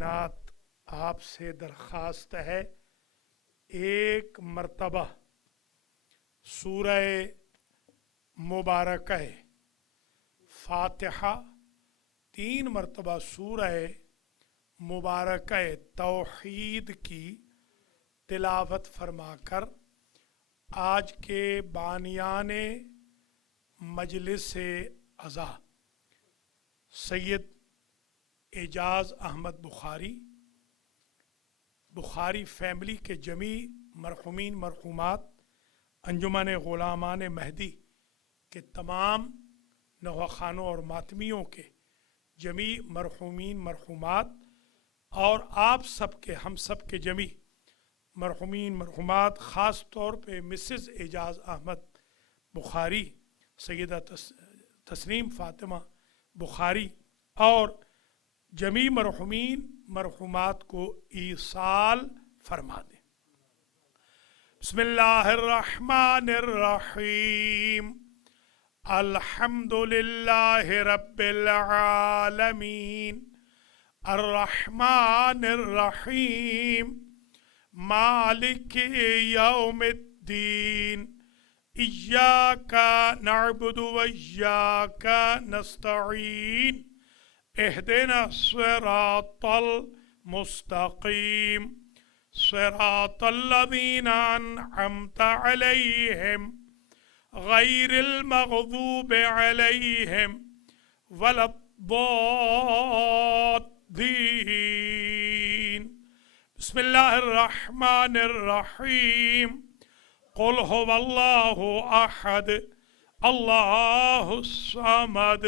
کائنات آپ سے درخواست ہے ایک مرتبہ سورہ مبارکہ فاتحہ 3 مرتبہ سورہ مبارکہ توحید کی تلاوت فرما کر آج کے بانیان مجلس عزا سید اعجاز احمد بخاری فیملی کے جمیع مرحومین مرحومات، انجمن غلامان مہدی کے تمام نوخانوں اور ماتمیوں کے جمیع مرحومین مرحومات، اور آپ سب کے ہم سب کے جمیع مرحومین مرحومات، خاص طور پہ مسز اعجاز احمد بخاری، سیدہ تسنیم فاطمہ بخاری اور جمیع مرحومین مرحومات کو ایصال فرما دیں۔ بسم اللہ الرحمن الرحیم، الحمد للہ رب العالمین، الرحمن الرحیم، مالک یوم الدین، ایاک نعبد و ایاک نستعین، اہدنا الصراط المستقیم، صراط الذین انعمت علیہم غیر المغضوب علیہم ولا الضالین۔ بسم اللہ الرحمن الرحیم، قل هو اللہ احد اللہ الصمد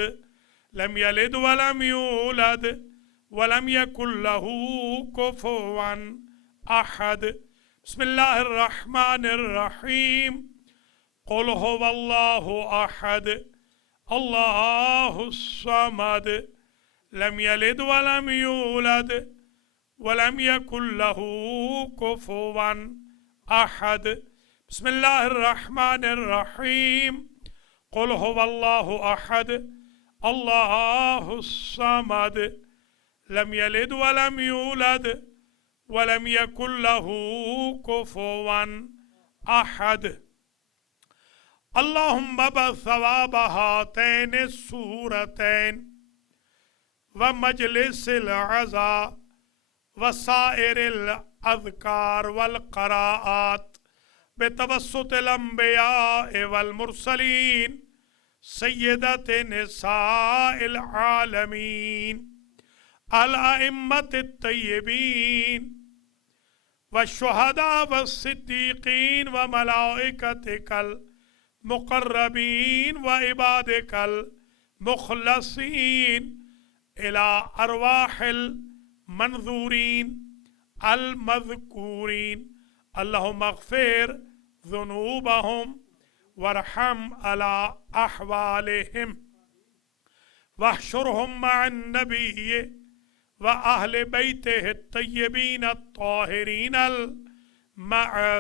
لم یلد ولم یولد ولم یکن له کفوا احد۔ بسم اللہ الرحمن الرحیم، قل هو اللہ احد اللہ الصمد لم یلد ولم یولد ولم یکن له کفوا احد۔ بسم اللہ الرحمن الرحیم، قل هو اللہ احد اللہ الصمد لم یلد ولم یولد ولم یکن له کفوا احد۔ اللہم بثواب ہاتین السورتین ومجلس العزا وسائر الاذکار والقراءات بتوسط الانبیاء والمرسلین سیدت نساء العالمین الائمة الطیبین والشہداء والصدیقین وملائکتک المقربین وعبادک المخلصین الى ارواح المنظورین المذکورین، اللہم اغفر ذنوبہم وارحم علی احوالہم واحشرہم مع النبی وأهل بيته الطيبين الطاهرين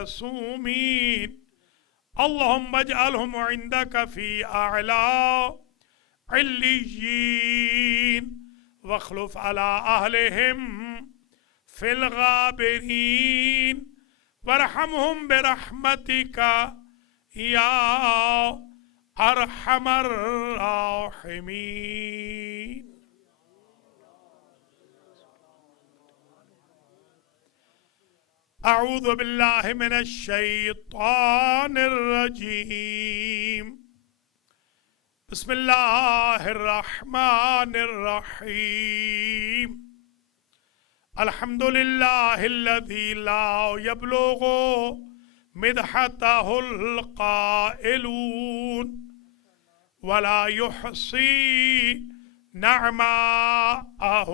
المعصومين، اللهم اجعلهم عندك في أعلى عليين واخلف على أهلهم في الغابرين وارحمهم برحمتك يا أرحم الراحمين۔ اعوذ باللہ من الشیطان الرجیم، بسم اللہ الرحمن الرحیم، الحمد للہ الذی لا یبلغ مدحتہ القائلون ولا یحصی نعماءہ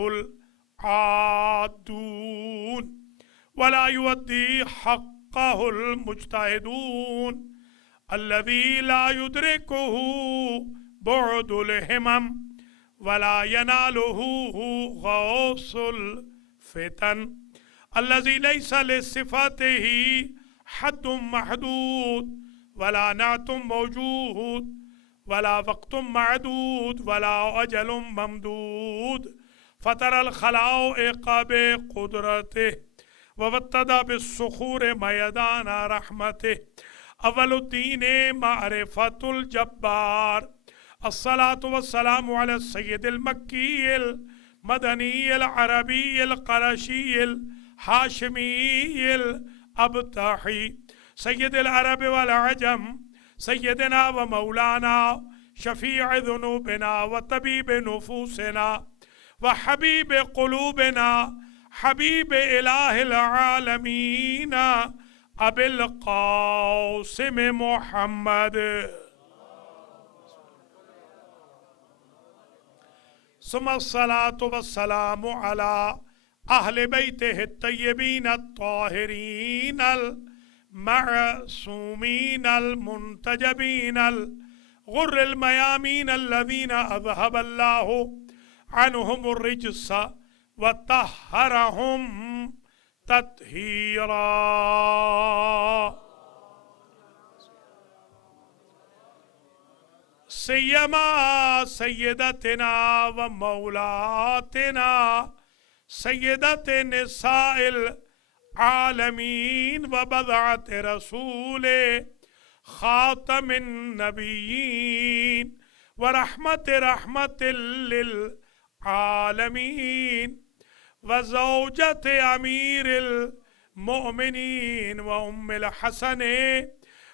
العادون ولا يؤدي حقه المجتهدون الذي لا يدركه بعد الهمم ولا يناله غوص الفتن الذي ليس لصفاته حد محدود ولا نعت موجود ولا وقت معدود ولا أجل ممدود فطر الخلائق بقدرته وابتدى بالصخور ميدان رحمته اول الدين معرفة الجبار الصلاة والسلام على السيد المكي المدني العربي القرشي الهاشمي الأبطحي سيد العرب والعجم سيدنا ومولانا شفيع ذنوبنا وطبيب نفوسنا وحبيب قلوبنا حبيب إله العالمين أبي القاسم محمد ثم الصلاة والسلام على أهل بيته الطيبين الطاهرين المعصومين المنتجبين الغر الميامين الذين أذهب الله عنهم الرجس وطهرهم تطهيرا سيما سيدتنا ومولاتنا سيدة نساء العالمين وبضعة رسول خاتم النبيين رحمة للعالمين وزوجة أمير المؤمنين وأم الحسن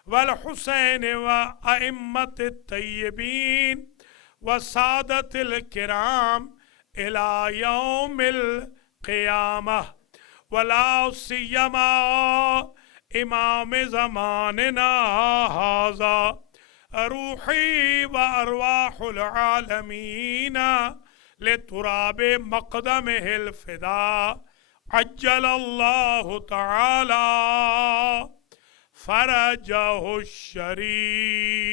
والحسين وأئمة الطيبين وسادة الكرام إلى يوم القيامة ولا سيما إمام زماننا هذا روحي وأرواح العالمين لتراب مقدمه الفداء عجل الله تعالى فرجه الشريف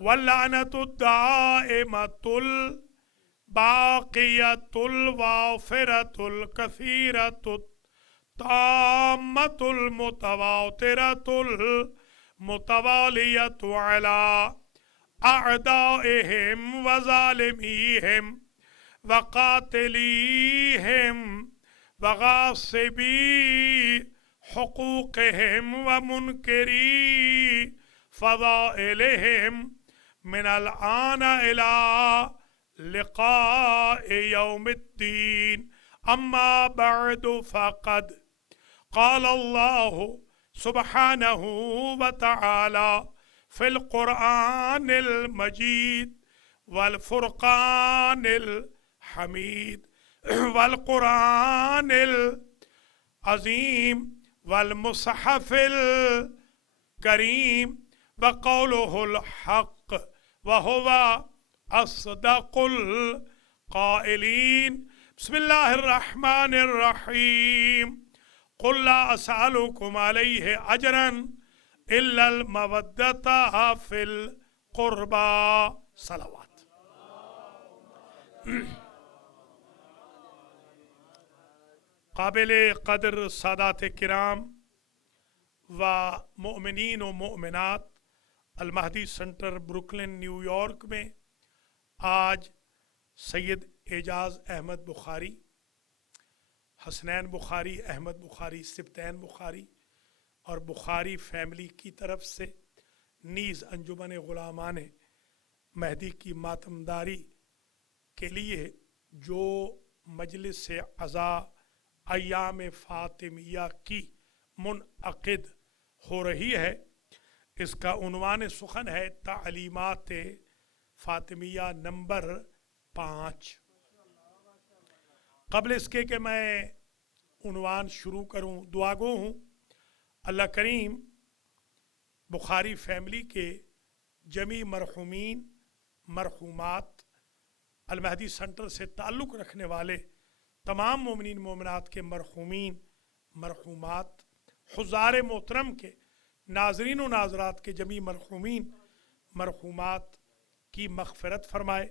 واللعنة الدائمة الباقية الوافرة الكثيرة التامة المتواترة المتوالية على أعدائهم وظالميهم وقاتليهم وغاصبي حقوقهم ومنكري فضائلهم من الآن إلى لقاء يوم الدين أما بعد فقد قال الله سبحانه وتعالى في القرآن المجيد والفرقان الحميد والقرآن العظيم والمصحف الكريم وقوله الحق وهو أصدق القائلين بسم الله الرحمن الرحيم قل لا أسألكم عليه أجرا إلا المودة في القربى صلوات قابل قدر سادات کرام و مؤمنین و مؤمنات المہدی سنٹر بروکلن نیو یارک میں آج سید اعجاز احمد بخاری حسنین بخاری احمد بخاری سبتین بخاری اور بخاری فیملی کی طرف سے نیز انجمن غلامان مہدی کی ماتمداری کے لیے جو مجلس عزا ایام فاطمیہ کی منعقد ہو رہی ہے، اس کا عنوان سخن ہے تعلیمات فاطمیہ نمبر 5۔ قبل اس کے کہ میں عنوان شروع کروں، دعا گو ہوں اللہ کریم بخاری فیملی کے جمی مرحومین مرحومات المہدی سنٹر سے تعلق رکھنے والے تمام مومنین مومنات کے مرحومین مرحومات حضار محترم کے ناظرین و ناظرات کے جمی مرحومین مرحومات کی مغفرت فرمائے،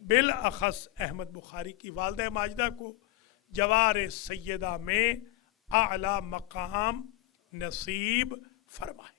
بالاخص احمد بخاری کی والدہ ماجدہ کو جوار سیدہ میں اعلیٰ مقام نصیب فرمائے۔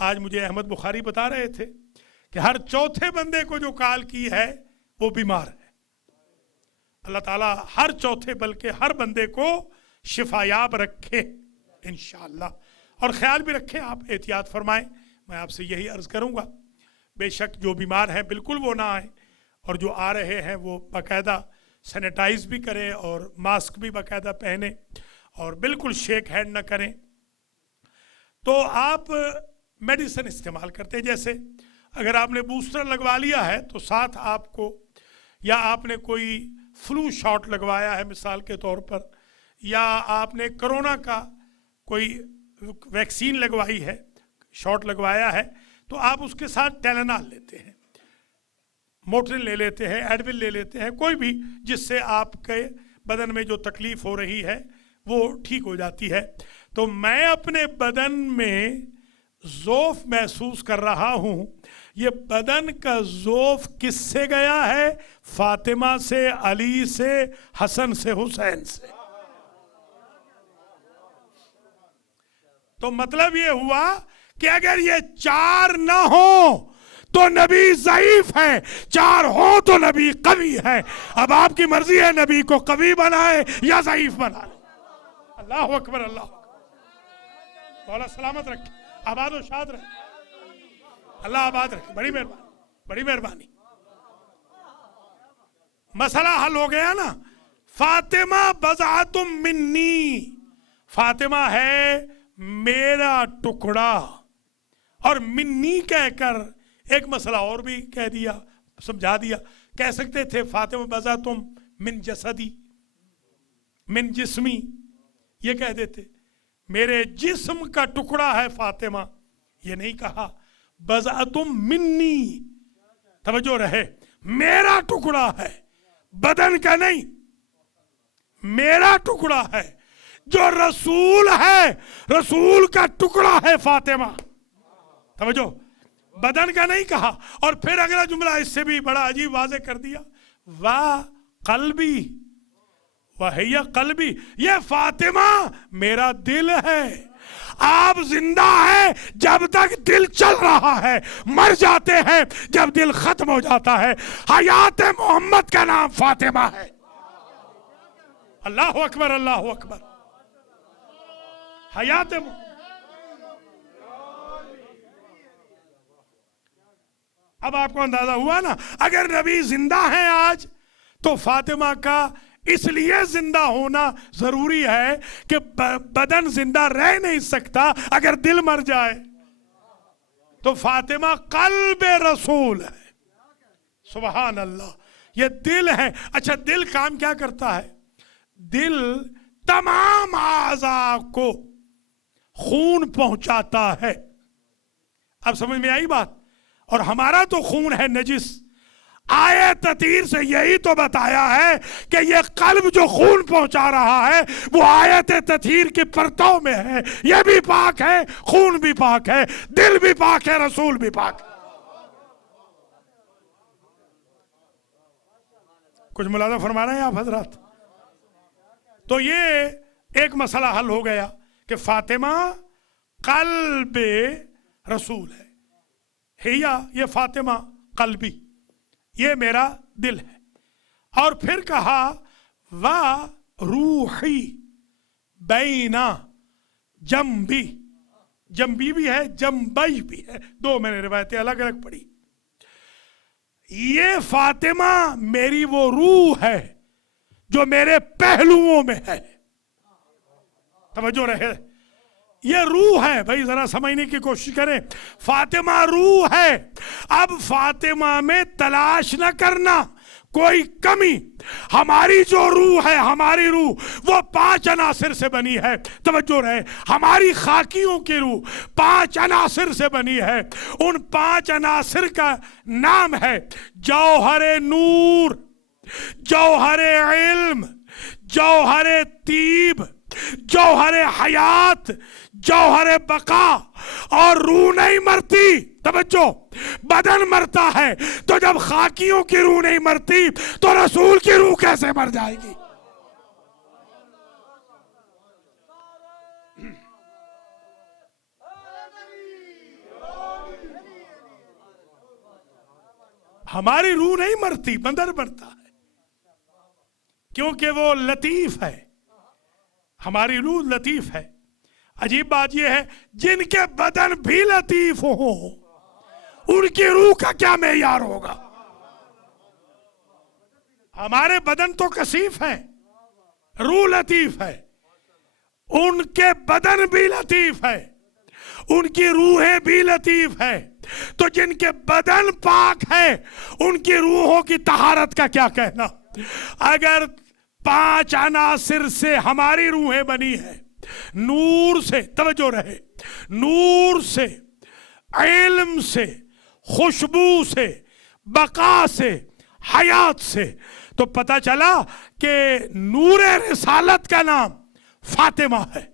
آج مجھے احمد بخاری بتا رہے تھے کہ ہر چوتھے بندے کو جو کال کی ہے وہ بیمار ہے. اللہ تعالیٰ ہر چوتھے بلکہ ہر بندے کو شفایاب رکھے انشاءاللہ. اور خیال بھی رکھیں، آپ احتیاط فرمائیں. میں آپ سے یہی عرض کروں گا، بے شک جو بیمار ہیں بالکل وہ نہ آئیں، اور جو آ رہے ہیں وہ باقاعدہ سینیٹائز بھی کریں اور ماسک بھی باقاعدہ پہنیں اور بالکل شیک ہینڈ نہ کریں. تو آپ میڈیسن استعمال کرتے ہیں، جیسے اگر آپ نے بوسٹر لگوا لیا ہے تو ساتھ آپ کو، یا آپ نے کوئی فلو شاٹ لگوایا ہے مثال کے طور پر، یا آپ نے کرونا کا کوئی ویکسین لگوائی ہے، شاٹ لگوایا ہے، تو آپ اس کے ساتھ ٹیلنال لیتے ہیں، موٹرن لے لیتے ہیں، ایڈول لے لیتے ہیں، کوئی بھی جس سے آپ کے بدن میں جو تکلیف ہو رہی ہے وہ ٹھیک ہو جاتی ہے. تو میں اپنے بدن میں ضعف محسوس کر رہا ہوں. یہ بدن کا ضعف کس سے گیا ہے؟ فاطمہ سے، علی سے، حسن سے، حسین سے. تو مطلب یہ ہوا کہ اگر یہ چار نہ ہوں تو نبی ضعیف ہے، چار ہوں تو نبی قوی ہے. اب آپ کی مرضی ہے نبی کو قوی بنائے یا ضعیف بنائے. اللہ اکبر، اللہ اکبر. مولا سلامت رکھے، آباد و شاد رہے. اللہ آباد رکھے. بڑی مہربانی، بڑی مہربانی. مسئلہ حل ہو گیا نا. فاطمہ بضعۃ منی، فاطمہ ہے میرا ٹکڑا. اور منی کہہ کر ایک مسئلہ اور بھی کہہ دیا، سمجھا دیا. کہہ سکتے تھے فاطمہ بضعۃ من جسدی، من جسمی، یہ کہہ دیتے میرے جسم کا ٹکڑا ہے فاطمہ. یہ نہیں کہا بضعۃ منی. توجہ رہے، میرا ٹکڑا ہے، بدن کا نہیں، میرا ٹکڑا ہے. جو رسول ہے، رسول کا ٹکڑا ہے فاطمہ. توجہ، بدن کا نہیں کہا. اور پھر اگلا جملہ اس سے بھی بڑا عجیب واضح کر دیا، وا قلبی وہی قلبی، یہ فاطمہ میرا دل ہے. آپ زندہ ہیں جب تک دل چل رہا ہے، مر جاتے ہیں جب دل ختم ہو جاتا ہے. حیات محمد کا نام فاطمہ ہے. اللہ اکبر، اللہ اکبر. حیات محمد. اب آپ کو اندازہ ہوا نا، اگر نبی زندہ ہیں آج تو فاطمہ کا اس لیے زندہ ہونا ضروری ہے کہ بدن زندہ رہ نہیں سکتا اگر دل مر جائے. تو فاطمہ قلب رسول ہے. سبحان اللہ. یہ دل ہے. اچھا، دل کام کیا کرتا ہے؟ دل تمام اعضاء کو خون پہنچاتا ہے. اب سمجھ میں آئی بات؟ اور ہمارا تو خون ہے نجس. آیے تطہیر سے یہی تو بتایا ہے کہ یہ قلب جو خون پہنچا رہا ہے وہ آیت تطہیر کی پرتوں میں ہے. یہ بھی پاک ہے، خون بھی پاک ہے، دل بھی پاک ہے، رسول بھی پاک ہے. کچھ ملاحظہ فرما رہے ہیں آپ حضرات؟ تو یہ ایک مسئلہ حل ہو گیا کہ فاطمہ قلب رسول ہے. یہ فاطمہ قلبی، یہ میرا دل ہے. اور پھر کہا وا روحی بینا جنبی. جنبی بھی ہے، جنبی بھی ہے، دو میں نے روایتیں الگ الگ پڑھی. یہ فاطمہ میری وہ روح ہے جو میرے پہلوؤں میں ہے. توجہ رہے، یہ روح ہے. بھائی ذرا سمجھنے کی کوشش کریں. فاطمہ روح ہے. اب فاطمہ میں تلاش نہ کرنا کوئی کمی. ہماری جو روح ہے، ہماری روح وہ 5 عناصر سے بنی ہے. توجہ رہے، ہماری خاکیوں کی روح 5 عناصر سے بنی ہے. ان 5 عناصر کا نام ہے جوہر نور، جوہر علم، جوہر طیب، جوہر حیات، جوہر بقا. اور روح نہیں مرتی. توجہ، بدن مرتا ہے. تو جب خاکیوں کی روح نہیں مرتی تو رسول کی روح کیسے مر جائے گی؟ ہماری روح نہیں مرتی، بندر مرتا ہے، کیونکہ وہ لطیف ہے، ہماری روح لطیف ہے۔ عجیب بات یہ ہے جن کے بدن بھی لطیف ہوں ان کی روح کا کیا معیار ہوگا؟ ہمارے بدن تو کثیف ہے، روح لطیف ہے، ان کے بدن بھی لطیف ہے، ان کی روحیں بھی لطیف ہے، تو جن کے بدن پاک ہے ان کی روحوں کی طہارت کا کیا کہنا؟ اگر 5 عناصر سے ہماری روحیں بنی ہیں، نور سے، توجہ رہے، نور سے، علم سے، خوشبو سے، بقا سے، حیات سے، تو پتہ چلا کہ نور رسالت کا نام فاطمہ ہے،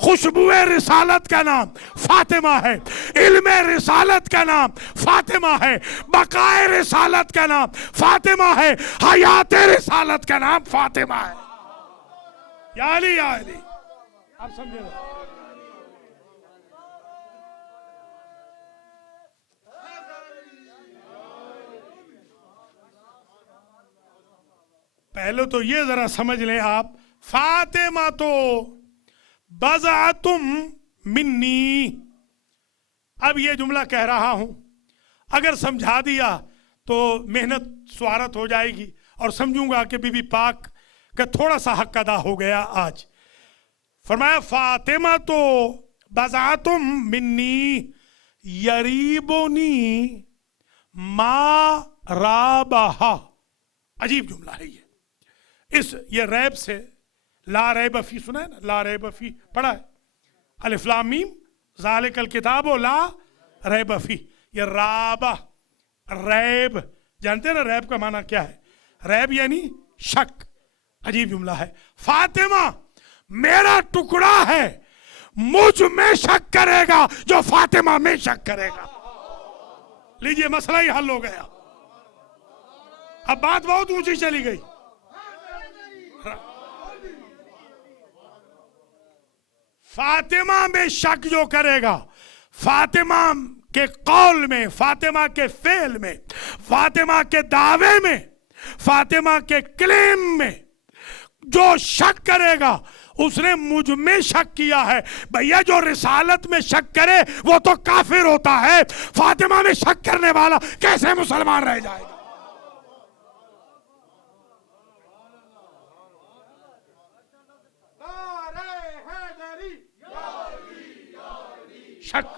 خوشبو رسالت کا نام فاطمہ ہے، علم رسالت کا نام فاطمہ ہے، بقائے رسالت کا نام فاطمہ ہے، حیات رسالت کا نام فاطمہ ہے۔ یا علی یا علی، آپ سمجھے گا؟ پہلے تو یہ ذرا سمجھ لیں آپ، فاطمہ تو بضعتم منی، اب یہ جملہ کہہ رہا ہوں، اگر سمجھا دیا تو محنت سوارت ہو جائے گی اور سمجھوں گا کہ بی بی پاک کا تھوڑا سا حق ادا ہو گیا آج۔ فرمایا فاطمہ تو بضعتم منی یریبونی ما رابہا، عجیب جملہ ہے یہ ریب سے، لا ریب فی، سنا ہے نا، لا ریب فی پڑھا ہے، الف لام میم ذالک الکتاب لا ریب فی، یہ رابہ، ریب، جانتے ہیں نا ریب کا معنی کیا ہے؟ ریب یعنی شک، عجیب جملہ ہے۔ فاطمہ میرا ٹکڑا ہے، مجھ میں شک کرے گا جو فاطمہ میں شک کرے گا۔ لیجئے مسئلہ ہی حل ہو گیا، اب بات بہت اونچی چلی گئی۔ فاطمہ میں شک جو کرے گا، فاطمہ کے قول میں، فاطمہ کے فعل میں، فاطمہ کے دعوے میں، فاطمہ کے کلیم میں جو شک کرے گا اس نے مجھ میں شک کیا ہے۔ بھیا جو رسالت میں شک کرے وہ تو کافر ہوتا ہے، فاطمہ میں شک کرنے والا کیسے مسلمان رہ جائے گا؟ شک۔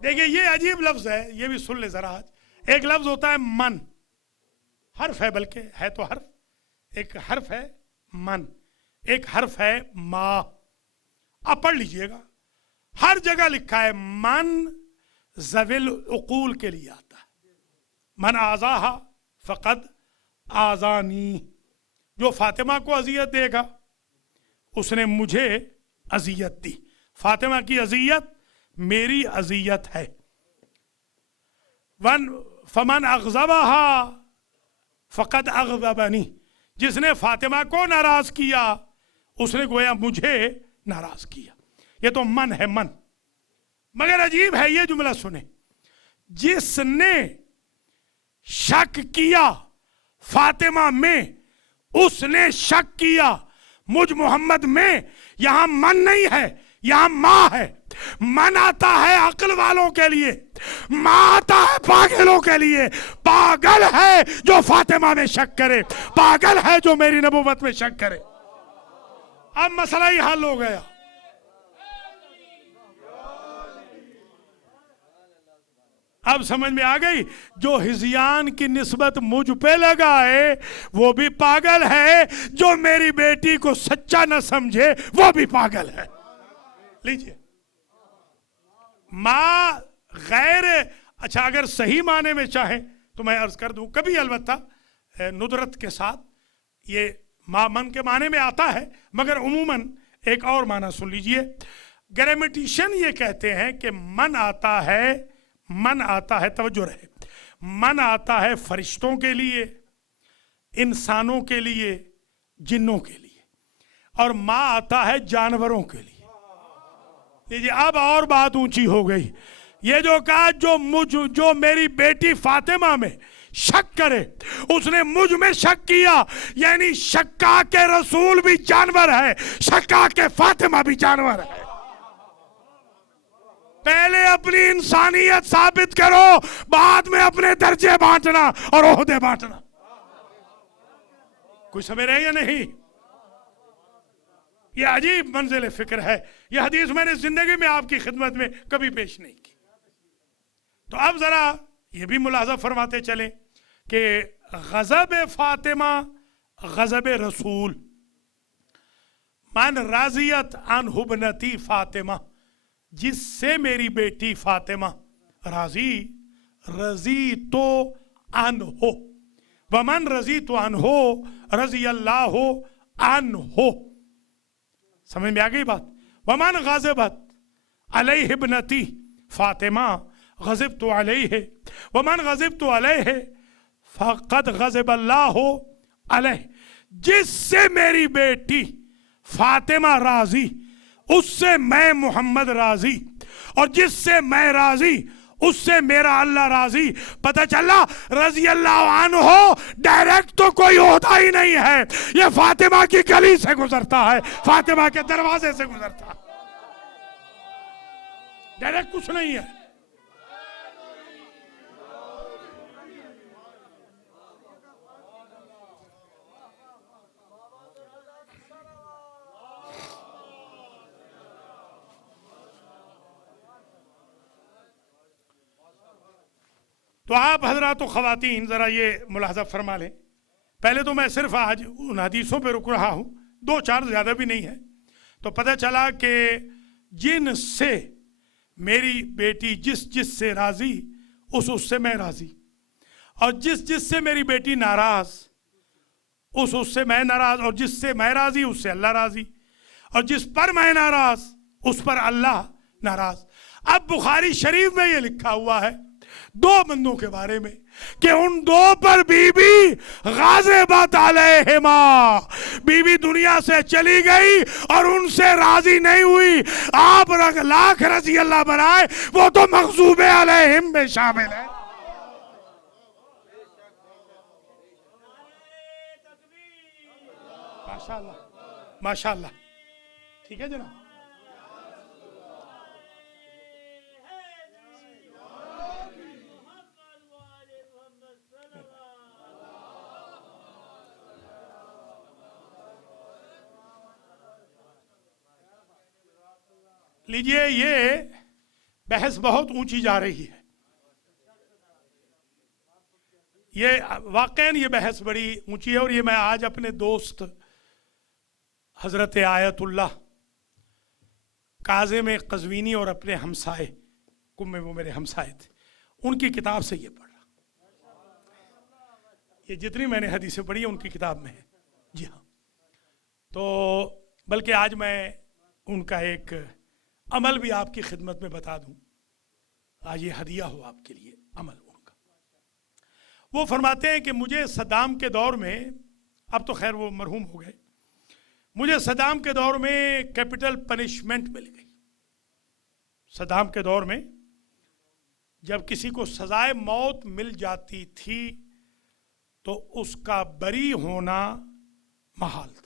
دیکھیں یہ عجیب لفظ ہے، یہ بھی سن لے ذرا آج۔ ایک لفظ ہوتا ہے من، حرف ہے، بلکہ ہے تو حرف، ایک حرف ہے من، ایک حرف ہے ما۔ آپ پڑھ لیجئے گا، ہر جگہ لکھا ہے من ذوی العقول کے لیے آتا ہے، من آذاہا فقد آذانی، جو فاطمہ کو اذیت دے گا اس نے مجھے اذیت دی، فاطمہ کی اذیت میری اذیت ہے۔ فمن اغضبہا فقد اغضبنی، جس نے فاطمہ کو ناراض کیا اس نے گویا مجھے ناراض کیا۔ یہ تو من ہے، من۔ مگر عجیب ہے یہ جملہ سنیں، جس نے شک کیا فاطمہ میں اس نے شک کیا مجھ محمد میں، یہاں من نہیں ہے، یہاں ماں ہے۔ من آتا ہے عقل والوں کے لیے، ماں آتا ہے پاگلوں کے لیے۔ پاگل ہے جو فاطمہ میں شک کرے، پاگل ہے جو میری نبوت میں شک کرے۔ اب مسئلہ ہی حل ہو گیا۔ اب سمجھ میں آ گئی، جو ہذیان کی نسبت مجھ پہ لگائے وہ بھی پاگل ہے، جو میری بیٹی کو سچا نہ سمجھے وہ بھی پاگل ہے۔ لیجئے ماں غیر، اچھا اگر صحیح معنی میں چاہیں تو میں عرض کر دوں، کبھی البتہ ندرت کے ساتھ یہ ماں من کے معنی میں آتا ہے، مگر عموماً ایک اور معنی سن لیجئے۔ گرامیٹیشین یہ کہتے ہیں کہ من آتا ہے، توجہ رہے، من آتا ہے فرشتوں کے لیے، انسانوں کے لیے، جنوں کے لیے۔ اور ماں آتا ہے جانوروں کے لیے. لیجیے اب اور بات اونچی ہو گئی. یہ جو کہا جو میری بیٹی فاطمہ میں شک کرے اس نے مجھ میں شک کیا، یعنی شکا کے رسول بھی جانور ہے، شکا کے فاطمہ بھی جانور ہے. پہلے اپنی انسانیت ثابت کرو، بعد میں اپنے درجے بانٹنا اور عہدے بانٹنا. کوئی سمجھ رہے یا نہیں؟ یہ عجیب منزل فکر ہے. یہ حدیث میں نے زندگی میں آپ کی خدمت میں کبھی پیش نہیں کی. تو اب ذرا یہ بھی ملاحظہ فرماتے چلیں کہ غضب فاطمہ غضب رسول. من راضیت عنہ ابنتی فاطمہ، جس سے میری بیٹی فاطمہ راضی، رضیت عنہ، ومن رضیت عنہ رضی اللہ عنہ. سمجھ میں آگئی بات؟ ومن غضبت علیہ ابنتی فاطمہ غضبت علیہ، ومن غضبت علیہ فقد غضب اللہ علیہ. جس سے میری بیٹی فاطمہ راضی اس سے میں محمد راضی، اور جس سے میں راضی اس سے میرا اللہ راضی. پتہ چلا رضی اللہ عنہ ڈائریکٹ تو کوئی عہدہ ہی نہیں ہے، یہ فاطمہ کی گلی سے گزرتا ہے، فاطمہ کے دروازے سے گزرتا ہے، ڈائریکٹ کچھ نہیں ہے. تو آپ حضرات و خواتین ذرا یہ ملاحظہ فرما لیں. پہلے تو میں صرف آج ان حدیثوں پہ رک رہا ہوں، 2-4 زیادہ بھی نہیں ہے. تو پتہ چلا کہ جن سے میری بیٹی جس سے راضی اس سے میں راضی، اور جس سے میری بیٹی ناراض اس سے میں ناراض، اور جس سے میں راضی اس سے اللہ راضی، اور جس پر میں ناراض اس پر اللہ ناراض. اب بخاری شریف میں یہ لکھا ہوا ہے 2 بندوں کے بارے میں کہ ان 2 پر بی بی غاضبت علیہما، بی بی دنیا سے چلی گئی اور ان سے راضی نہیں ہوئی. آپ لاکھ رضی اللہ بنائے، وہ تو مغضوب علیہم میں شامل ہے. ماشاءاللہ ماشاءاللہ. ٹھیک ہے جناب. لیجئے یہ بحث بہت اونچی جا رہی ہے. یہ واقعاً یہ بحث بڑی اونچی ہے، اور یہ میں آج اپنے دوست حضرت آیت اللہ کاظم قزوینی اور اپنے ہمسائے کم میں، وہ میرے ہمسائے تھے، ان کی کتاب سے یہ پڑھ رہا. یہ جتنی میں نے حدیثیں پڑھی ہیں ان کی کتاب میں ہے. جی ہاں. تو بلکہ آج میں ان کا ایک عمل بھی آپ کی خدمت میں بتا دوں. آج یہ ہدیہ ہو آپ کے لیے عمل ان کا. وہ فرماتے ہیں کہ مجھے صدام کے دور میں، اب تو خیر وہ مرحوم ہو گئے، مجھے صدام کے دور میں کیپٹل پنشمنٹ مل گئی. صدام کے دور میں جب کسی کو سزائے موت مل جاتی تھی تو اس کا بری ہونا محال تھا،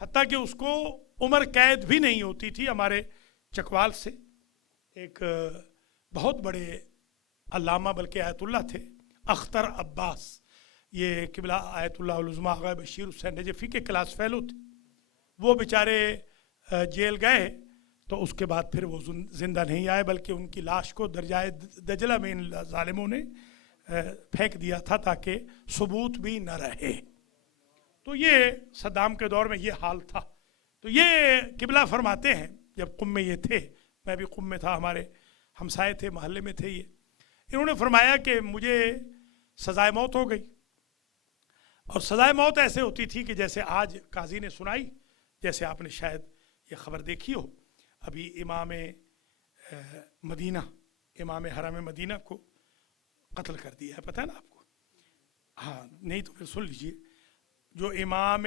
حتیٰ کہ اس کو عمر قید بھی نہیں ہوتی تھی. ہمارے چکوال سے ایک بہت بڑے علامہ بلکہ آیت اللہ تھے، اختر عباس، یہ قبلہ آیت اللہ العظمیٰ آغا بشیر حسین نجفی کے کلاس فیلو تھے. وہ بیچارے جیل گئے تو اس کے بعد پھر وہ زندہ نہیں آئے، بلکہ ان کی لاش کو دریائے دجلہ میں ان ظالموں نے پھینک دیا تھا تاکہ ثبوت بھی نہ رہے. تو یہ صدام کے دور میں یہ حال تھا. تو یہ قبلہ فرماتے ہیں جب قم میں یہ تھے، میں بھی قم میں تھا، ہمارے ہمسائے تھے، محلے میں تھے. یہ انہوں نے فرمایا کہ مجھے سزائے موت ہو گئی، اور سزائے موت ایسے ہوتی تھی کہ جیسے آج قاضی نے سنائی، جیسے آپ نے شاید یہ خبر دیکھی ہو، ابھی امام مدینہ، امام حرم مدینہ کو قتل کر دیا ہے، پتہ ہے نا آپ کو؟ ہاں نہیں تو پھر سن لیجئے. جو امام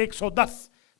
110,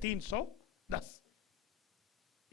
310।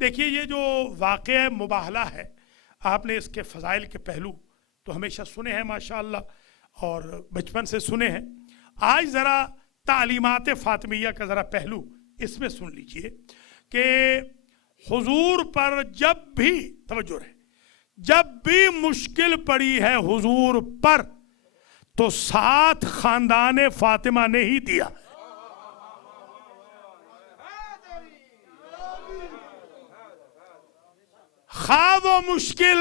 دیکھیے یہ جو واقعہ مباہلہ ہے، آپ نے اس کے فضائل کے پہلو تو ہمیشہ سنے ہیں ماشاءاللہ اور بچپن سے سنے ہیں. آج ذرا تعلیمات فاطمیہ کا ذرا پہلو اس میں سن لیجئے کہ حضور پر جب بھی توجہ رہے، جب بھی مشکل پڑی ہے حضور پر تو ساتھ خاندان فاطمہ نے ہی دیا. خواہ وہ مشکل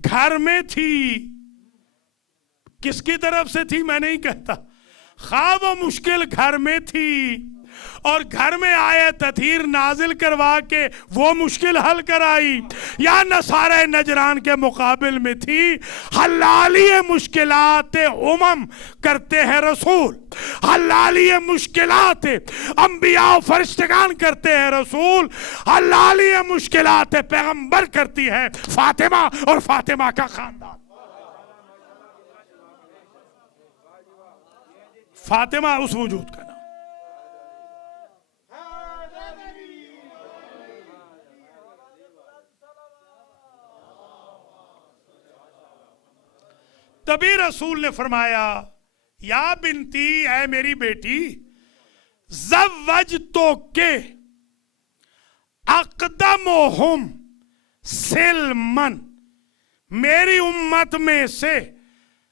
گھر میں تھی، کس کی طرف سے تھی میں نہیں کہتا، خواہ وہ مشکل گھر میں تھی اور گھر میں آئے تطہیر نازل کروا کے وہ مشکل حل کرائی، یا نصارہ نجران کے مقابل میں تھی، حلالی مشکلات امم کرتے ہیں رسول، حلالی مشکلات انبیاء و فرشتگان کرتے ہیں رسول، حلالی مشکلات پیغمبر کرتی ہے فاطمہ اور فاطمہ کا خاندان. فاطمہ اس وجود کا نام. تبھی رسول نے فرمایا یا بنتی، اے میری بیٹی، زوجتوکے اقدمہم سلمن، میری امت میں سے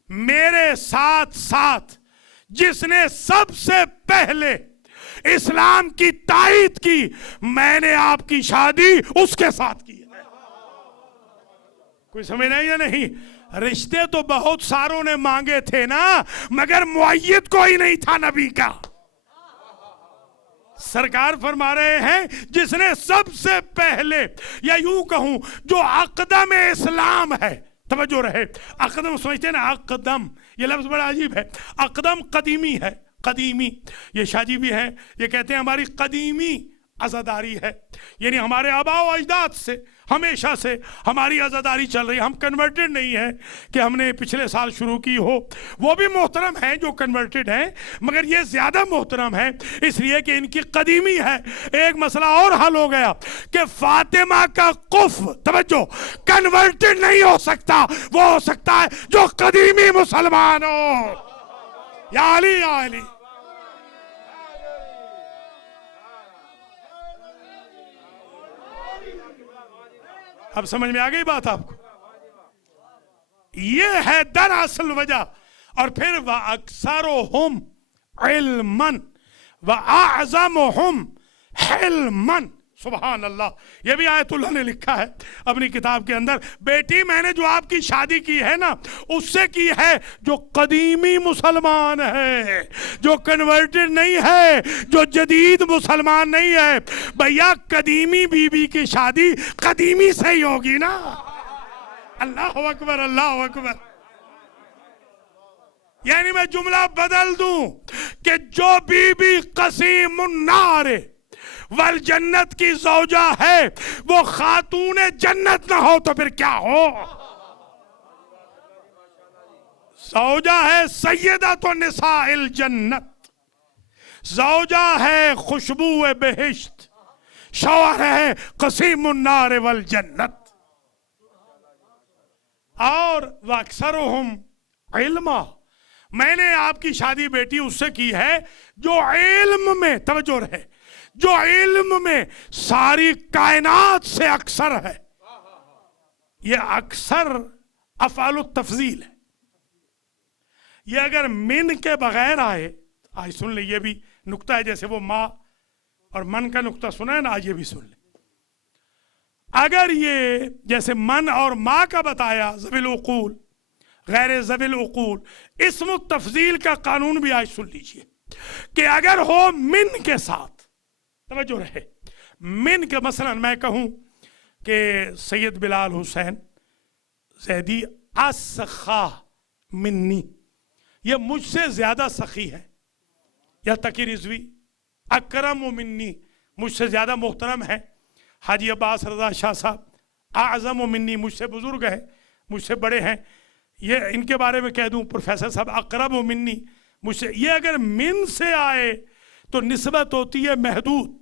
میرے ساتھ ساتھ جس نے سب سے پہلے اسلام کی تائید کی، میں نے آپ کی شادی اس کے ساتھ کی ہے. کوئی سمجھ نہیں یا نہیں؟ رشتے تو بہت ساروں نے مانگے تھے نا، مگر معید کوئی نہیں تھا نبی کا. سرکار فرما رہے ہیں جس نے سب سے پہلے، یا یوں کہوں جو اقدم اسلام ہے، توجہ رہے، اقدم سمجھتے ہیں نا، اقدم یہ لفظ بڑا عجیب ہے. اقدم قدیمی ہے، قدیمی. یہ شاہ جی بھی ہیں، یہ کہتے ہیں ہماری قدیمی عزاداری ہے، یعنی ہمارے آباء و اجداد سے ہمیشہ سے ہماری عزاداری چل رہی ہے. ہم کنورٹڈ نہیں ہیں کہ ہم نے پچھلے سال شروع کی ہو، وہ بھی محترم ہیں جو کنورٹڈ ہیں، مگر یہ زیادہ محترم ہیں اس لیے کہ ان کی قدیمی ہے. ایک مسئلہ اور حل ہو گیا کہ فاطمہ کا قف، توجہ، کنورٹڈ نہیں ہو سکتا، وہ ہو سکتا ہے جو قدیمی مسلمان ہو. یا علی یا علی. اب سمجھ میں آ گئی بات آپ کو؟ یہ ہے دراصل وجہ. اور پھر وَأَكْثَرُهُمْ عِلْمًا وَأَعْظَمُهُمْ حِلْمًا. سبحان اللہ. یہ بھی آیت اللہ نے لکھا ہے اپنی کتاب کے اندر، بیٹی میں نے جو آپ کی شادی کی ہے نا، اس سے کی ہے جو قدیمی مسلمان ہے، جو کنورٹڈ نہیں ہے، جو جدید مسلمان نہیں ہے. بھیا قدیمی بی بی کی شادی قدیمی سے ہی ہوگی نا. اللہ اکبر، اللہ اکبر. یعنی میں جملہ بدل دوں کہ جو بی بی قسیم النار والجنت کی زوجہ ہے، وہ خاتون جنت نہ ہو تو پھر کیا ہو؟ زوجہ ہے سیدۃ نساء الجنت، زوجہ ہے خوشبو بہشت، شوہر ہے قسیم النار والجنت. اور وَأَكْثَرُهُمْ عِلْمًا، میں نے آپ کی شادی بیٹی اس سے کی ہے جو علم میں، توجہ رہے، جو علم میں ساری کائنات سے اکثر ہے. یہ اکثر افعال التفضیل ہے. یہ اگر من کے بغیر آئے، آج سن لیں، یہ بھی نقطہ ہے، جیسے وہ ماں اور من کا نقطہ سنا ہے نا، آج یہ بھی سن لیں. اگر یہ جیسے من اور ماں کا بتایا، ذوی العقول غیر ذوی العقول، اسم التفضیل کا قانون بھی آج سن لیجئے کہ اگر ہو من کے ساتھ، توجہ رہے، من کے، مثلا میں کہوں کہ سید بلال حسین زیدی اسخا منی، یہ مجھ سے زیادہ سخی ہے. یا تقی رضوی اکرم منی، مجھ سے زیادہ محترم ہے. حاجی عباس رضا شاہ صاحب اعظم منی، مجھ سے بزرگ ہیں، مجھ سے بڑے ہیں. یہ ان کے بارے میں کہہ دوں پروفیسر صاحب اقرب منی، مجھ سے. یہ اگر من سے آئے تو نسبت ہوتی ہے محدود،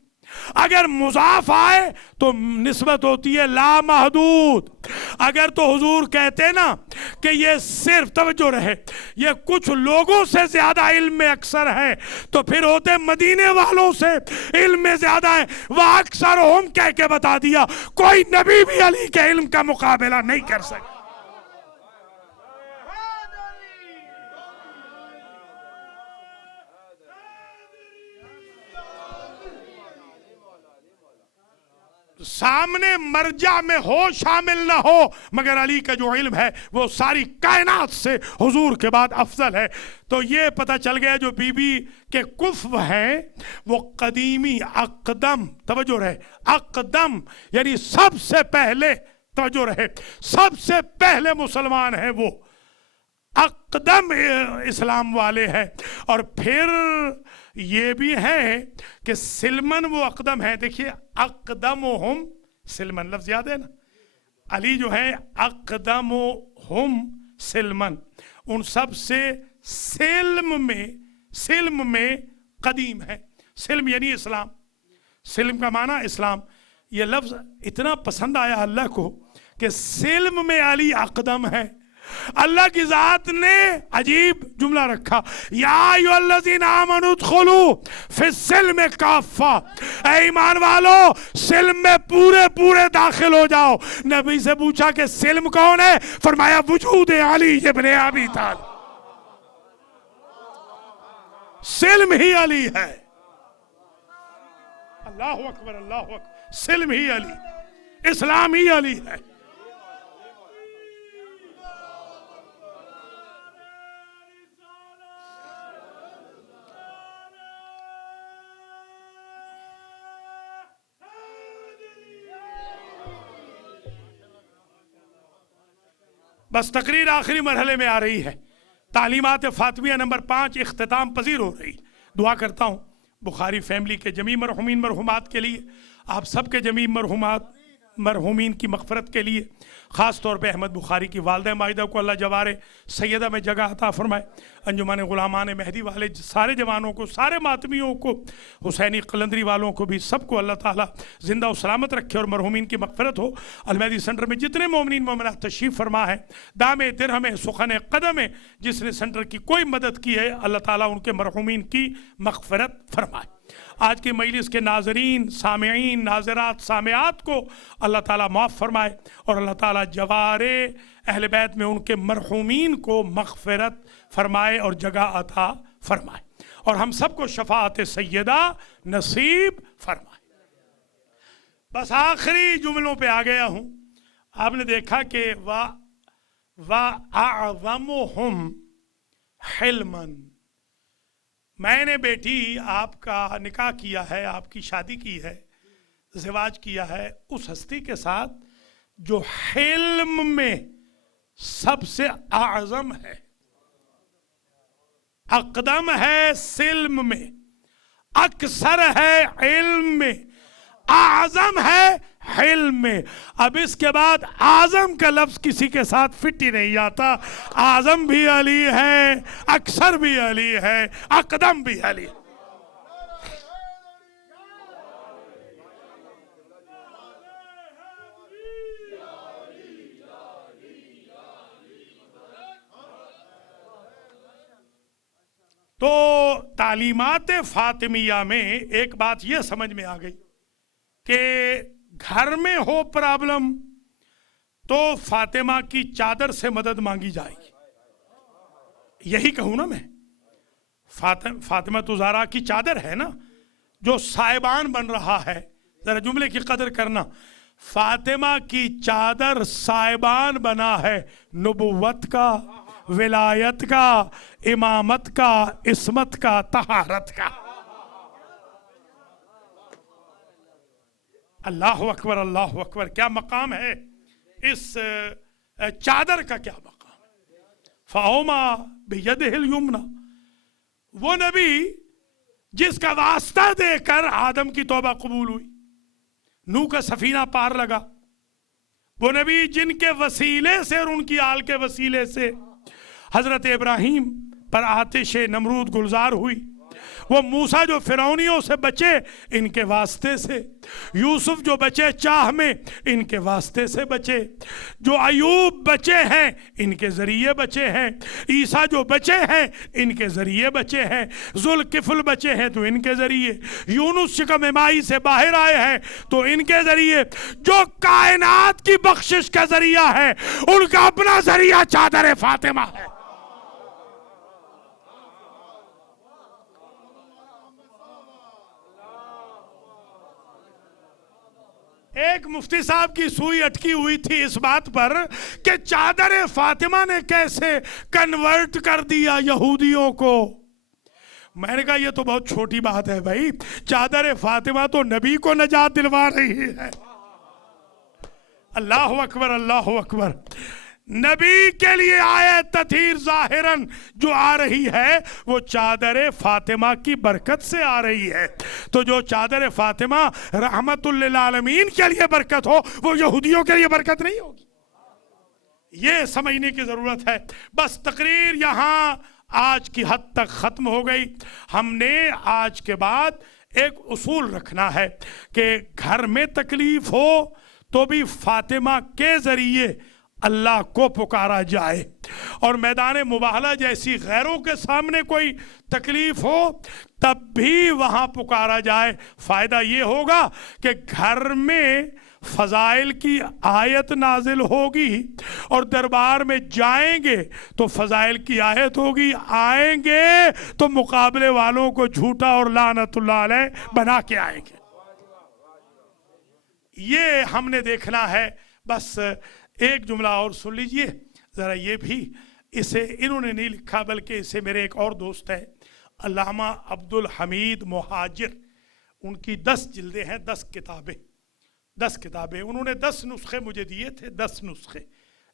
اگر مضاف آئے تو نسبت ہوتی ہے لا محدود. اگر تو حضور کہتے نا کہ یہ صرف توجہ رہے یہ کچھ لوگوں سے زیادہ علم میں اکثر ہے تو پھر ہوتے مدینے والوں سے علم میں زیادہ ہے. وہ اکثر ہم کہہ کے بتا دیا کوئی نبی بھی علی کے علم کا مقابلہ نہیں کر سکتا. سامنے مرجع میں ہو شامل نہ ہو مگر علی کا جو علم ہے وہ ساری کائنات سے حضور کے بعد افضل ہے. تو یہ پتہ چل گیا جو بی بی کے کفو ہیں وہ قدیمی اقدم توجہ رہے اقدم یعنی سب سے پہلے توجہ رہے سب سے پہلے مسلمان ہیں وہ اقدم اسلام والے ہیں. اور پھر یہ بھی ہے کہ سلمن وہ اقدم ہیں. دیکھیے اقدمہم سلمن لفظ یاد ہے نا علی جو ہے اقدمہم سلمن ان سب سے سلم میں قدیم ہے. سلم یعنی اسلام سلم کا معنی اسلام. یہ لفظ اتنا پسند آیا اللہ کو کہ سلم میں علی اقدم ہے. اللہ کی ذات نے عجیب جملہ رکھا یا ایھا الذین آمنوا ادخلوا فی السلم کافہ اے ایمان والو سلم میں پورے داخل ہو جاؤ. نبی سے پوچھا کہ سلم کون ہے فرمایا وجود علی ابن ابی طالب. سلم ہی علی ہے. اللہ اکبر اللہ اکبر. سلم ہی علی اسلام ہی علی ہے. بس تقریر آخری مرحلے میں آ رہی ہے. تعلیمات فاطمیہ نمبر 5 اختتام پذیر ہو رہی. دعا کرتا ہوں بخاری فیملی کے جمیع مرحومین مرحومات کے لیے آپ سب کے جمیع مرحومین کی مغفرت کے لیے خاص طور پہ احمد بخاری کی والدہ ماجدہ کو اللہ جوار سیدہ میں جگہ عطا فرمائے. انجمن غلامان مہدی والے سارے جوانوں کو سارے ماتمیوں کو حسینی قلندری والوں کو بھی سب کو اللہ تعالیٰ زندہ و سلامت رکھے اور مرحومین کی مغفرت ہو. المہدی سینٹر میں جتنے مومنین مومنات تشریف فرما ہے دام درہم سخن قدم جس نے سینٹر کی کوئی مدد کی ہے اللہ تعالیٰ ان کے مرحومین کی مغفرت فرمائے. آج کی مجلس کے ناظرین سامعین ناظرات سامعات کو اللہ تعالیٰ معاف فرمائے اور اللہ تعالیٰ جوار اہل بیت میں ان کے مرحومین کو مغفرت فرمائے اور جگہ عطا فرمائے اور ہم سب کو شفاعت سیدہ نصیب فرمائے. بس آخری جملوں پہ آ گیا ہوں. آپ نے دیکھا کہ وَأَعْظَمُهُمْ حِلْمًا میں نے بیٹی آپ کا نکاح کیا ہے آپ کی شادی کی ہے زواج کیا ہے اس ہستی کے ساتھ جو حلم میں سب سے اعظم ہے اقدم ہے سلم میں اکثر ہے علم میں اعظم ہے حلم میں. اب اس کے بعد اعظم کا لفظ کسی کے ساتھ فٹ ہی نہیں آتا. اعظم بھی علی ہے اکثر بھی علی ہے اقدم بھی علی. تو تعلیمات فاطمیہ میں ایک بات یہ سمجھ میں آ گئی کہ گھر میں ہو پرابلم تو فاطمہ کی چادر سے مدد مانگی جائے گی. یہی کہوں نا میں فاطمہ زہرا کی چادر ہے نا جو سائبان بن رہا ہے. ذرا جملے کی قدر کرنا. فاطمہ کی چادر سائبان بنا ہے نبوت کا ولایت کا امامت کا عصمت کا طہارت کا. اللہ اکبر اللہ اکبر. کیا مقام ہے اس چادر کا کیا مقام ہے. فَأَوْمَا بِيَدِهِ الْيُمْنَى وہ نبی جس کا واسطہ دے کر آدم کی توبہ قبول ہوئی نوح کا سفینہ پار لگا. وہ نبی جن کے وسیلے سے اور ان کی آل کے وسیلے سے حضرت ابراہیم پر آتش نمرود گلزار ہوئی. وہ موسیٰ جو فرعونیوں سے بچے ان کے واسطے سے، یوسف جو بچے چاہ میں ان کے واسطے سے بچے، جو ایوب بچے ہیں ان کے ذریعے بچے ہیں، عیسیٰ جو بچے ہیں ان کے ذریعے بچے ہیں، ذوالکفل بچے ہیں تو ان کے ذریعے، یونس شکم مائی سے باہر آئے ہیں تو ان کے ذریعے، جو کائنات کی بخشش کا ذریعہ ہے ان کا اپنا ذریعہ چادر فاطمہ ہے۔ ایک مفتی صاحب کی سوئی اٹکی ہوئی تھی اس بات پر کہ چادر فاطمہ نے کیسے کنورٹ کر دیا یہودیوں کو۔ میں نے کہا یہ تو بہت چھوٹی بات ہے بھائی، چادر فاطمہ تو نبی کو نجات دلوا رہی ہے۔ اللہ اکبر، اللہ اکبر۔ نبی کے لیے آیت تطہیر ظاہراً جو آ رہی ہے وہ چادر فاطمہ کی برکت سے آ رہی ہے، تو جو چادر فاطمہ رحمت للعالمین کے لیے برکت ہو وہ یہودیوں کے لیے برکت نہیں ہوگی۔ یہ سمجھنے کی ضرورت ہے۔ بس تقریر یہاں آج کی حد تک ختم ہو گئی۔ ہم نے آج کے بعد ایک اصول رکھنا ہے کہ گھر میں تکلیف ہو تو بھی فاطمہ کے ذریعے اللہ کو پکارا جائے، اور میدان مباہلہ جیسی غیروں کے سامنے کوئی تکلیف ہو تب بھی وہاں پکارا جائے۔ فائدہ یہ ہوگا کہ گھر میں فضائل کی آیت نازل ہوگی، اور دربار میں جائیں گے تو فضائل کی آیت ہوگی، آئیں گے تو مقابلے والوں کو جھوٹا اور لعنت اللہ علیہ بنا کے آئیں گے۔ یہ ہم نے دیکھنا ہے۔ بس ایک جملہ اور سن لیجئے ذرا، یہ بھی اسے انہوں نے نہیں لکھا بلکہ اسے میرے ایک اور دوست ہے علامہ عبدالحمید مہاجر، ان کی 10 جلدیں ہیں، 10 کتابیں انہوں نے 10 نسخے مجھے دیے تھے، 10 نسخے،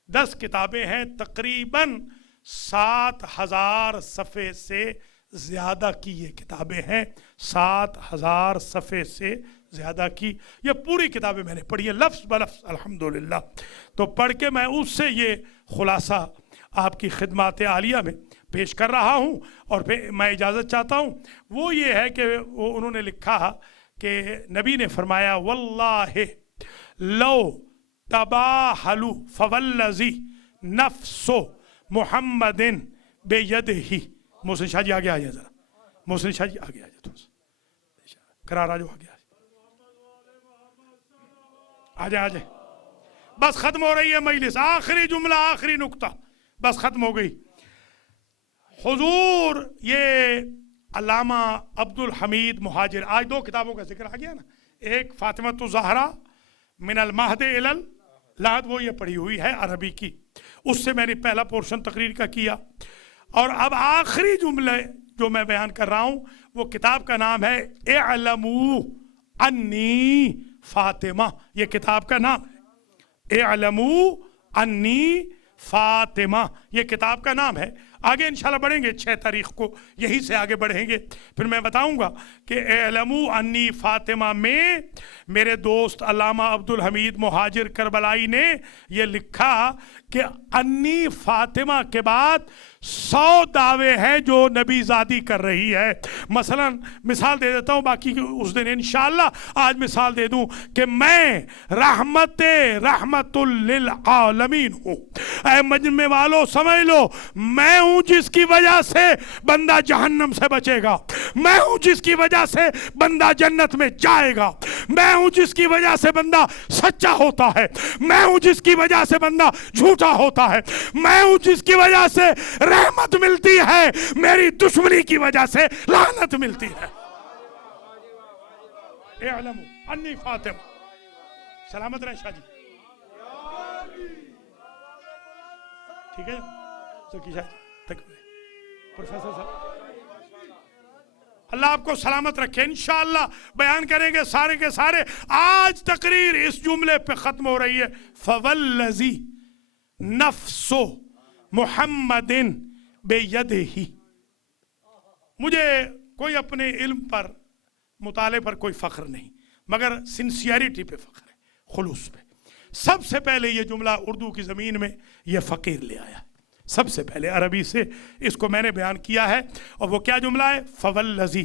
10 کتابیں ہیں، تقریباً 7000 صفحے سے زیادہ کی یہ کتابیں ہیں، 7000 صفحے سے زیادہ کی یہ پوری کتابیں میں نے پڑھی ہیں لفظ بلفظ الحمدللہ۔ تو پڑھ کے میں اس سے یہ خلاصہ آپ کی خدمات عالیہ میں پیش کر رہا ہوں، اور پھر میں اجازت چاہتا ہوں۔ وہ یہ ہے کہ انہوں نے لکھا کہ نبی نے فرمایا واللہ لو تباہلو فوالذی نفس محمد بیدہ۔ محسن شاہ جی آگے آ جائے ذرا، محسن شاہ جی آگے آ جائے تھوڑا سا، قرار جو آگے آ جائے۔ بس ختم ہو رہی ہے مجلس، آخری جملہ، آخری نقطہ، بس ختم ہو گئی۔ حضور یہ علامہ عبدالحمید مہاجر، آج 2 کتابوں کا ذکر آ گیا نا، ایک فاطمۃ الزہرا من المہد الی اللحد، وہ یہ پڑھی ہوئی ہے عربی کی، اس سے میں نے پہلا پورشن تقریر کا کیا، اور اب آخری جملے جو میں بیان کر رہا ہوں وہ کتاب کا نام ہے اعلموا انی فاطمہ، یہ کتاب کا نام ہے، اعلموا انی فاطمہ، یہ کتاب کا نام ہے۔ آگے انشاءاللہ بڑھیں گے 6 تاریخ کو، یہی سے آگے بڑھیں گے، پھر میں بتاؤں گا کہ اعلموا انی فاطمہ میں میرے دوست علامہ عبدالحمید مہاجر کربلائی نے یہ لکھا کہ انی فاطمہ کے بعد 100 دعوے ہیں جو نبی زادی کر رہی ہے۔ مثلا مثال دے دیتا ہوں، باقی اس دن انشاءاللہ آج مثال دے دوں کہ میں رحمت للعالمین ہوں۔ اے مجمع والوں سمجھ لو، میں ہوں جس کی وجہ سے بندہ جہنم سے بچے گا، میں ہوں جس کی وجہ سے بندہ جنت میں جائے گا، میں ہوں جس کی وجہ سے بندہ سچا ہوتا ہے، میں ہوں جس کی وجہ سے بندہ جھوٹا ہوتا ہے، میں ہوں جس کی وجہ سے رحمت ملتی ہے، میری دشمنی کی وجہ سے لعنت ملتی ہے۔ اعلموا انی فاطمہ۔ سلامت رہے شاہ جی، ٹھیک ہے سکی شاہ جی، پروفیسر صاحب اللہ آپ کو سلامت رکھے۔ انشاءاللہ بیان کریں گے سارے کے سارے۔ آج تقریر اس جملے پہ ختم ہو رہی ہے، فوالذی نفس محمد بیدہ۔ مجھے کوئی اپنے علم پر، مطالعے پر کوئی فخر نہیں، مگر سنسیئرٹی پہ فخر ہے، خلوص پہ۔ سب سے پہلے یہ جملہ اردو کی زمین میں یہ فقیر لے آیا، سب سے پہلے عربی سے اس کو میں نے بیان کیا ہے، اور وہ کیا جملہ ہے؟ فوالذی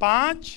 5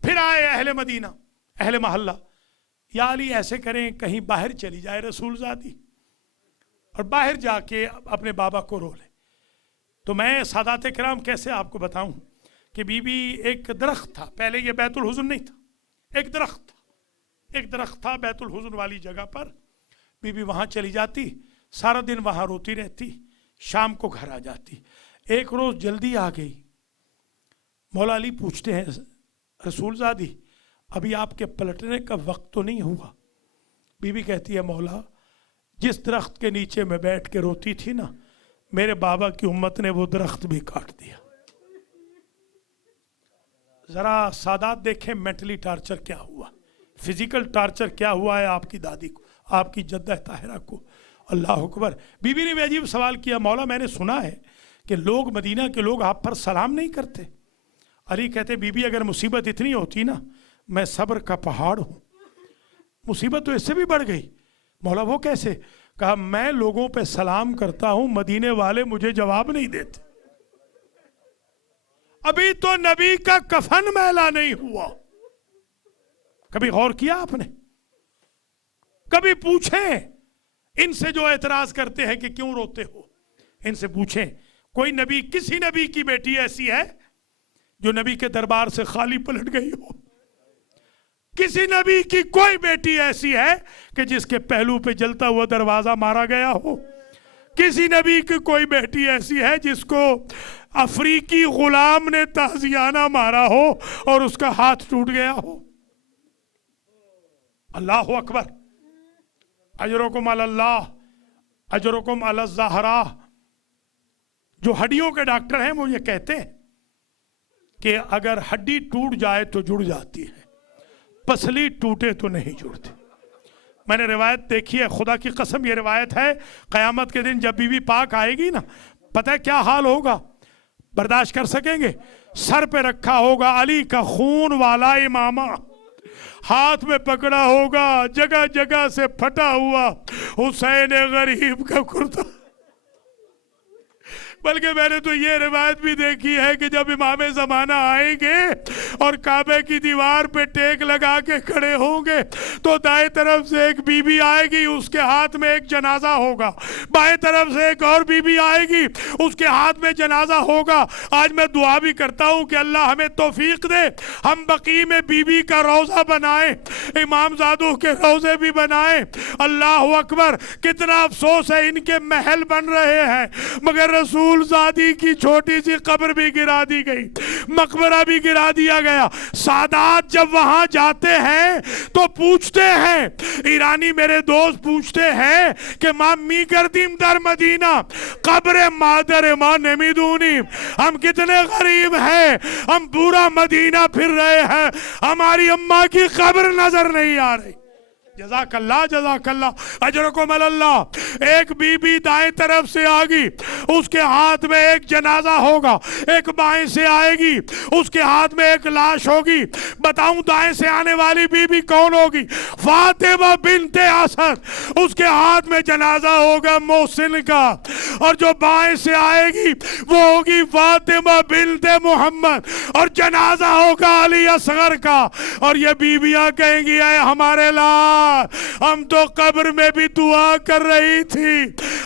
پھر آئے اہل مدینہ، اہل محلہ، یا علی ایسے کریں کہیں باہر چلی جائے رسول زادی اور باہر جا کے اپنے بابا کو رو لے۔ تو میں سادات کرام کیسے آپ کو بتاؤں کہ بی بی ایک درخت تھا، پہلے یہ بیت الحزن نہیں تھا، ایک درخت تھا بیت الحزن والی جگہ پر، بی بی وہاں چلی جاتی، سارا دن وہاں روتی رہتی، شام کو گھر آ جاتی۔ ایک روز جلدی آ گئی، مولا علی پوچھتے ہیں رسول زادی ابھی آپ کے پلٹنے کا وقت تو نہیں ہوا؟ بی بی کہتی ہے مولا جس درخت کے نیچے میں بیٹھ کے روتی تھی نا، میرے بابا کی امت نے وہ درخت بھی کاٹ دیا۔ ذرا سادات دیکھیں مینٹلی ٹارچر کیا ہوا، فزیکل ٹارچر کیا ہوا ہے آپ کی دادی کو، آپ کی جدہ طاہرہ کو۔ اللہ اکبر۔ بی بی نے بھی عجیب سوال کیا، مولا میں نے سنا ہے کہ لوگ مدینہ کے لوگ آپ پر سلام نہیں کرتے۔ علی کہتے بی بی اگر مصیبت اتنی ہوتی نا، میں صبر کا پہاڑ ہوں، مصیبت تو اس سے بھی بڑھ گئی۔ مولا وہ کیسے؟ کہا میں لوگوں پہ سلام کرتا ہوں، مدینے والے مجھے جواب نہیں دیتے، ابھی تو نبی کا کفن میلا نہیں ہوا۔ کبھی غور کیا آپ نے؟ کبھی پوچھیں ان سے جو اعتراض کرتے ہیں کہ کیوں روتے ہو، ان سے پوچھیں کوئی نبی، کسی نبی کی بیٹی ایسی ہے جو نبی کے دربار سے خالی پلٹ گئی ہو؟ کسی نبی کی کوئی بیٹی ایسی ہے کہ جس کے پہلو پہ جلتا ہوا دروازہ مارا گیا ہو؟ کسی نبی کی کوئی بیٹی ایسی ہے جس کو افریقی غلام نے تازیانہ مارا ہو اور اس کا ہاتھ ٹوٹ گیا ہو؟ اللہ اکبر۔ اجرکم علی اللہ، اجرکم علی الزہرا۔ جو ہڈیوں کے ڈاکٹر ہیں وہ یہ کہتے ہیں کہ اگر ہڈی ٹوٹ جائے تو جڑ جاتی ہے، پسلی ٹوٹے تو نہیں جڑتی۔ میں نے روایت دیکھی ہے، خدا کی قسم یہ روایت ہے، قیامت کے دن جب بی بی پاک آئے گی نا، پتہ ہے کیا حال ہوگا؟ برداشت کر سکیں گے؟ سر پہ رکھا ہوگا علی کا خون والا امامہ، ہاتھ میں پکڑا ہوگا جگہ جگہ سے پھٹا ہوا حسین غریب کا کرتا۔ بلکہ میں نے تو یہ روایت بھی دیکھی ہے کہ جب امام زمانہ آئیں گے اور کعبے کی دیوار پہ ٹیک لگا کے کھڑے ہوں گے تو دائیں طرف سے ایک بی بی آئے گی، اس کے ہاتھ میں ایک جنازہ ہوگا، بائیں طرف سے ایک اور بی بی آئے گی، اس کے ہاتھ میں جنازہ ہوگا۔ آج میں دعا بھی کرتا ہوں کہ اللہ ہمیں توفیق دے، ہم بقیع میں بی بی کا روضہ بنائیں، امام زادوں کے روضے بھی بنائیں۔ اللہ اکبر۔ کتنا افسوس ہے ان کے محل بن رہے ہیں مگر رسول زادی کی چھوٹی سی قبر بھی گرا دی گئی، مقبرہ بھی گرا دیا گیا۔ سادات جب وہاں جاتے ہیں تو پوچھتے ہیں، ایرانی میرے دوست پوچھتے ہیں کہ ماں می کردیم در مدینہ قبر مادر ماں نمیدونی، ہم کتنے غریب ہیں، ہم پورا مدینہ پھر رہے ہیں، ہماری اماں کی قبر نظر نہیں آ رہی۔ جزاک اللہ، جزاک اللہ، اجرکم علی اللہ۔ ایک بی بی دائیں طرف سے آگی، اس کے ہاتھ میں ایک جنازہ ہوگا، ایک بائیں سے آئے گی، اس کے ہاتھ میں ایک لاش ہوگی۔ بتاؤں دائیں سے آنے والی بی بی کون ہوگی؟ فاطمہ بنت اسد، اس کے ہاتھ میں جنازہ ہوگا محسن کا، اور جو بائیں سے آئے گی وہ ہوگی فاطمہ بنت محمد، اور جنازہ ہوگا علی اصغر کا۔ اور یہ بیویاں کہیں گی اے ہمارے لال، ہم تو قبر میں بھی دعا کر رہی تھی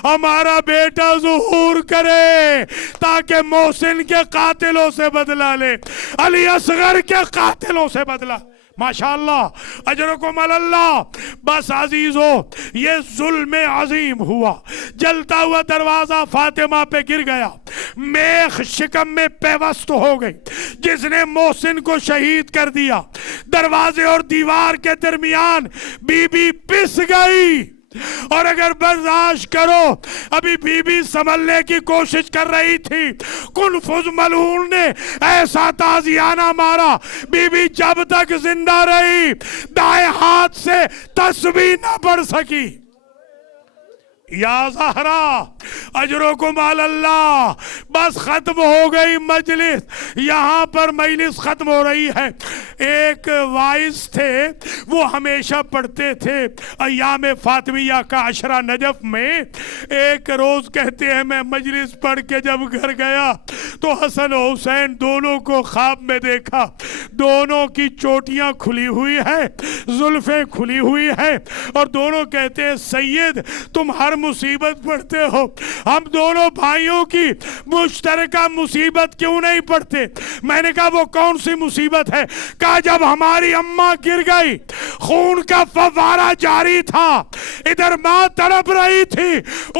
ہمارا بیٹا ظہور کرے تاکہ محسن کے قاتلوں سے بدلہ لے، علی اصغر کے قاتلوں سے بدلہ۔ ماشاءاللہ، اجرکم علی اللہ۔ بس عزیزو، یہ ظلم عظیم ہوا، جلتا ہوا دروازہ فاطمہ پہ گر گیا، میخ شکم میں پیوست ہو گئی، جس نے محسن کو شہید کر دیا۔ دروازے اور دیوار کے درمیان بی بی پس گئی، اور اگر برداشت کرو، ابھی بی بی سنبھلنے کی کوشش کر رہی تھی، کنفذ ملعون نے ایسا تازیانہ مارا، بی بی جب تک زندہ رہی دائیں ہاتھ سے تسبیح نہ پڑھ سکی۔ یا زہرا اجرکم علی اللہ. بس ختم ہو گئی مجلس. یہاں پر مجلس ختم ہو رہی ہے. ایک وائس تھے, وہ ہمیشہ پڑھتے تھے ایام فاطمیہ کا عشرہ نجف میں. ایک روز کہتے ہیں میں مجلس پڑھ کے جب گھر گیا تو حسن و حسین دونوں کو خواب میں دیکھا. دونوں کی چوٹیاں کھلی ہوئی ہیں, زلفیں کھلی ہوئی ہیں, اور دونوں کہتے ہیں سید تم ہر مصیبت پڑھتے ہو, ہم دونوں بھائیوں کی مشترکہ مصیبت کیوں نہیں پڑھتے؟ میں نے کہا وہ کون سی مصیبت ہے؟ کہا جب ہماری اماں گر گئی, خون کا فوارہ جاری تھا, ادھر ماں تڑپ رہی تھی,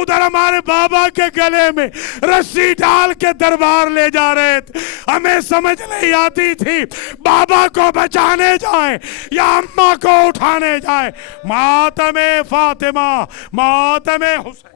ادھر ہمارے بابا کے گلے میں رسی ڈال کے دربار لے جا رہے تھے. ہمیں سمجھ نہیں آتی تھی بابا کو بچانے جائیں یا اماں کو اٹھانے جائیں. ماتم فاطمہ, ماتم حسین.